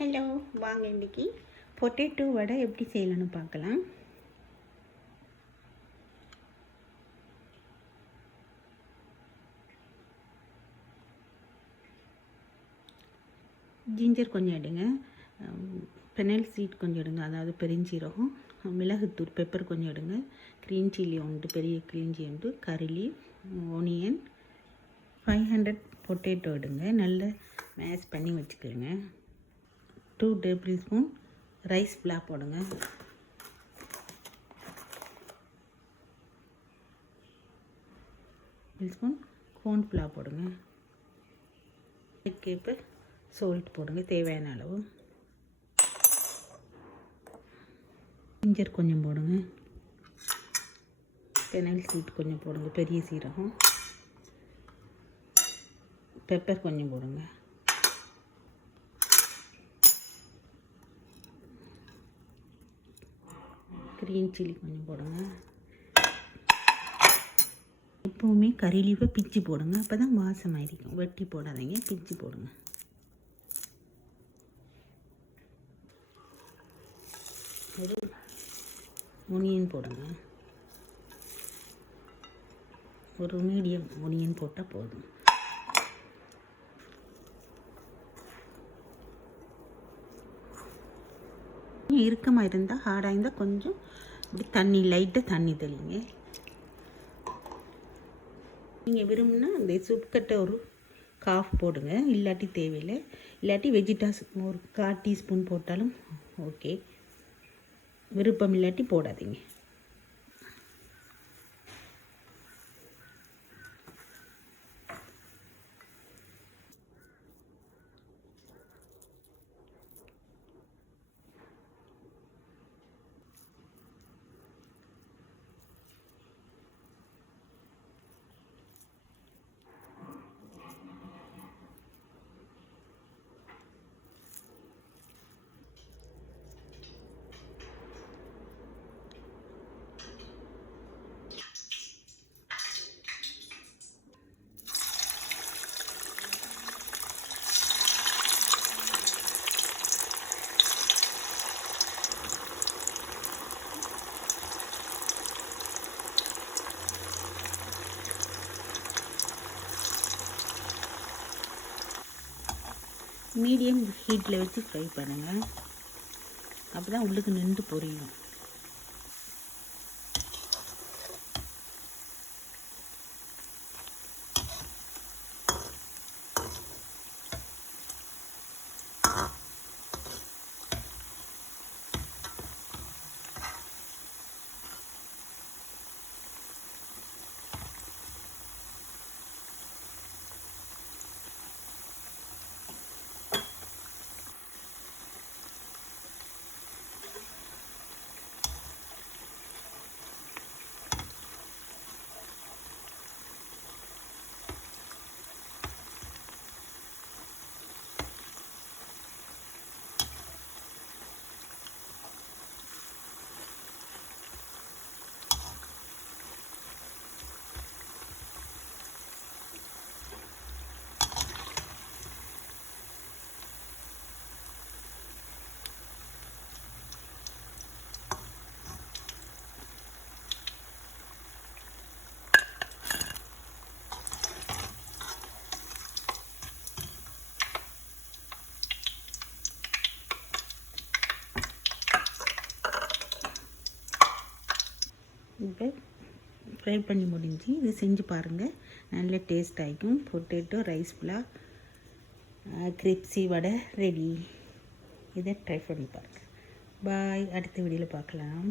Hello, வாங்க இன்றைக்கி potato வடை எப்படி செய்யலான்னு பார்க்கலாம். ஜிஞ்சர் கொஞ்சம் எடுங்க, பெனல் சீட் கொஞ்சம் எடுங்க, அதாவது பெருஞ்சீரகம், மிளகுத்தூள் பெப்பர் கொஞ்சம் எடுங்க, க்ரீன் சில்லி ஒன்று, பெரிய க்ரீன் சில்லி ஒன்று, கறி லீஃப், ஒனியன், 500 பொட்டேட்டோ எடுங்க, நல்லா மேஷ் பண்ணி வச்சுக்கோங்க. 2 டேபிள் ஸ்பூன் ரைஸ் ஃப்ளார் போடுங்க. ஸ்பூன் கோர்ன் ஃப்ளார் போடுங்க. கேப்ப சால்ட் போடுங்க தேவையான அளவு. ஜிஞ்சர் கொஞ்சம் போடுங்க. பெனல் சீட் கொஞ்சம் போடுங்க, பெரிய சீரகம். பெப்பர் கொஞ்சம் போடுங்க. க்ரீன் சில்லி கொஞ்சம் போடுங்க. எப்போவுமே கறி லீஃபை பிச்சு போடுங்க, அப்போ தான் வாசமாக இருக்கும். வெட்டி போடாதீங்க, பிச்சு போடுங்க. ஒரு ஒனியன் போடுங்க. ஒரு மீடியம் ஒனியன் போட்டால் போதும். இறுக்கமாக இருந்தால் ஹார்டாக இருந்தால் கொஞ்சம் இப்படி தண்ணி லைட்டாக தண்ணி தெளிங்க. நீங்கள் விரும்புனா அந்த சுப்கட்டை ஒரு 1/2 போடுங்க, இல்லாட்டி தேவையில்லை. இல்லாட்டி வெஜிடாஸ் ஒரு 1/4 டீஸ்பூன் போட்டாலும் ஓகே. விருப்பம் இல்லாட்டி போடாதீங்க. மீடியம் ஹீட்டில் வச்சு ஃப்ரை பண்ணுங்கள், அப்போ தான் உள்ளுக்கு நின்று பொரியும். இப்போ ஃப்ரை பண்ணி முடிஞ்சு இது செஞ்சு பாருங்கள், நல்ல டேஸ்ட் ஆகிக்கும். பொட்டேட்டோ ரைஸ் ஃப்ளார் கிரிப்ஸி வடை ரெடி. இதை ட்ரை பண்ணி பாருங்கள். பாய், அடுத்த வீடியோவில் பார்க்கலாம்.